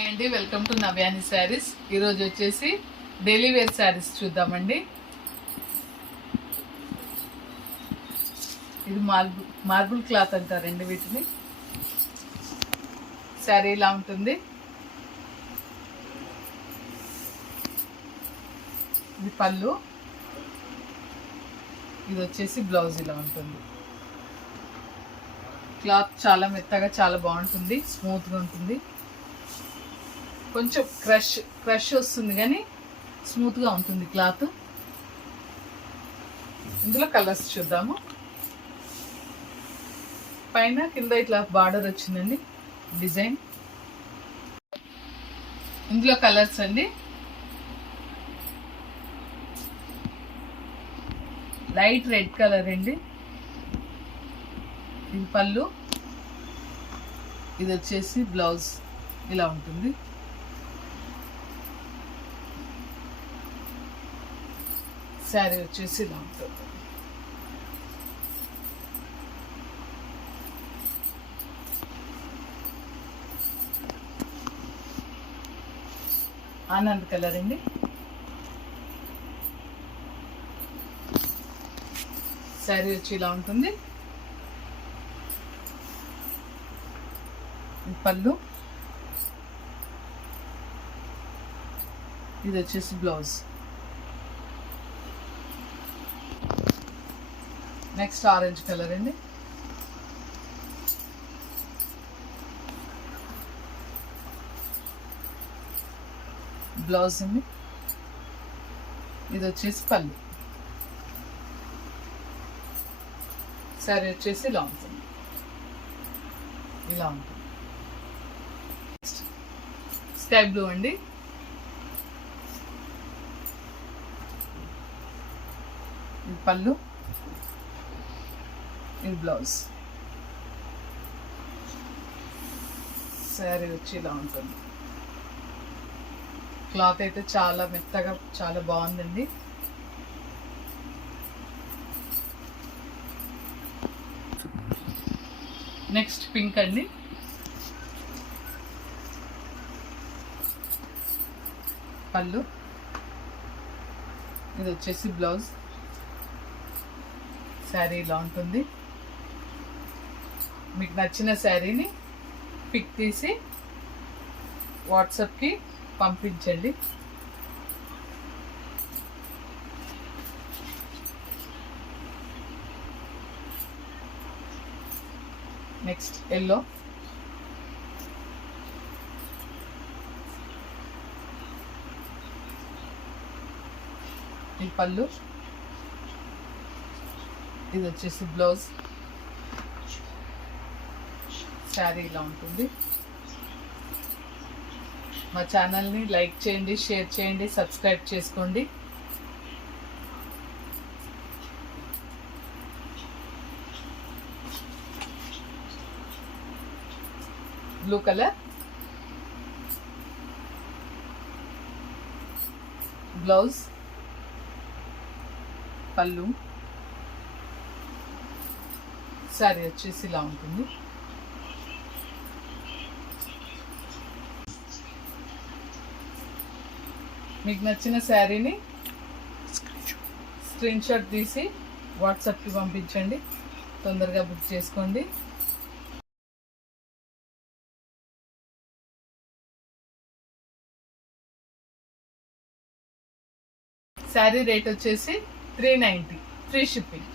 హాయ్ అండి, welcome to నవ్యాని శారీస్. ఈరోజు వచ్చేసి డైలీ వేర్ శారీస్ చూద్దామండి. ఇది మార్బుల్ క్లాత్ అంటారండి వీటిని. శారీ ఇలా ఉంటుంది. ఇది పళ్ళు, ఇది వచ్చేసి బ్లౌజ్ ఇలా ఉంటుంది. క్లాత్ చాలా మెత్తగా చాలా బాగుంటుంది, స్మూత్గా ఉంటుంది. కొంచెం క్రష్ వస్తుంది కానీ స్మూత్గా ఉంటుంది క్లాత్. ఇందులో కలర్స్ చూద్దాము. పైన కింద ఇట్లా బార్డర్ వచ్చిందండి డిజైన్. ఇందులో కలర్స్ అండి, లైట్ రెడ్ కలర్ అండి. ఇది పళ్ళు, ఇది వచ్చేసి బ్లౌజ్ ఇలా ఉంటుంది. శారీ వచ్చేసి ఇలా ఉంటుంది. ఆనంద్ కలర్ అండి. శారీ వచ్చి ఇలా ఉంటుంది. పళ్ళు, ఇది వచ్చేసి బ్లౌజ్. నెక్స్ట్ ఆరెంజ్ కలర్ అండి. బ్లౌజ్ అండి, ఇది వచ్చేసి పళ్ళు. శారీ వచ్చేసి ఇలా ఉంటుంది. ఇలా ఉంటుంది. స్కై బ్లూ అండి. ఇది పళ్ళు, ఇది బ్లౌజ్. శారీ వచ్చి ఇలా ఉంటుంది. క్లాత్ అయితే చాలా మెత్తగా చాలా బాగుందండి. నెక్స్ట్ పింక్ అండి. పళ్ళు, ఇది వచ్చేసి బ్లౌజ్. శారీ ఇలా ఉంటుంది. మీకు నచ్చిన శారీని పిక్ తీసి వాట్సాప్కి పంపించండి. నెక్స్ట్ ఎల్లో, ఈ పళ్ళు, ఇది వచ్చేసి బ్లౌజ్. శారీ ఇలా ఉంటుంది. మా ఛానల్ని లైక్ చేయండి, షేర్ చేయండి, సబ్స్క్రైబ్ చేసుకోండి. బ్లూ కలర్, బ్లౌజ్, పళ్ళు, శారీ వచ్చేసి ఇలా ఉంటుంది. మీకు నచ్చిన శారీని స్క్రీన్ షాట్ తీసి వాట్సాప్కి పంపించండి. తొందరగా బుక్ చేసుకోండి. శారీ రేట్ వచ్చేసి 390, ఫ్రీ షిప్పింగ్.